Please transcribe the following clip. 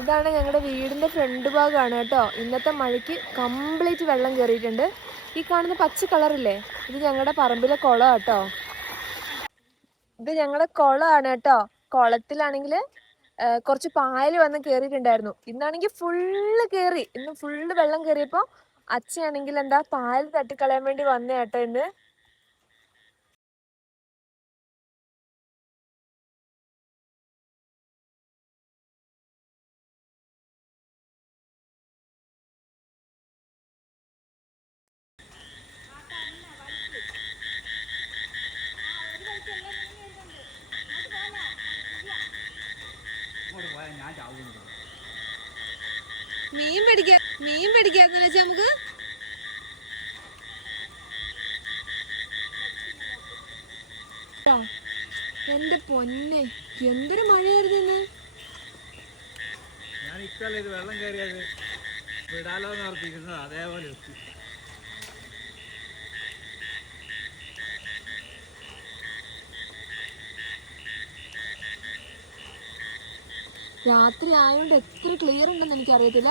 ഇതാണ് ഞങ്ങളുടെ വീടിന്റെ ഫ്രണ്ട് ഭാഗമാണ് കേട്ടോ. ഇന്നത്തെ മഴയ്ക്ക് കംപ്ലീറ്റ് വെള്ളം കയറിയിട്ടുണ്ട്. ഈ കാണുന്ന പച്ച കളറില്ലേ, ഇത് ഞങ്ങളുടെ പറമ്പിലെ കുളം കേട്ടോ. ഇത് ഞങ്ങളുടെ കുളമാണ് കേട്ടോ. കുളത്തിലാണെങ്കിൽ കുറച്ച് പായൽ വന്ന് കയറിയിട്ടുണ്ടായിരുന്നു. ഇന്നാണെങ്കിൽ ഫുള്ള് കയറി. ഇന്ന് ഫുള്ള് വെള്ളം കയറിയപ്പോൾ അച്ഛനാണെങ്കിൽ എന്താ പായൽ തട്ടിക്കളയാൻ വേണ്ടി വന്നേ കേട്ടോ ഇന്ന്. മീൻ പിടിക്കാന്ന് വെച്ചാൽ നമുക്ക് എന്റെ പൊന്നെ, എന്തൊരു മഴയായിരുന്നു ഇന്ന്. ഞാൻ ഇക്കല്ലേ ഇത് വെള്ളം കയറിയത് വിടാലോ എന്ന് ഓർത്തിരുന്നത്, അതേപോലെ എത്തി. രാത്രി ആയതുകൊണ്ട് എത്ര ക്ലിയർ ഉണ്ടെന്ന് എനിക്കറിയത്തില്ല.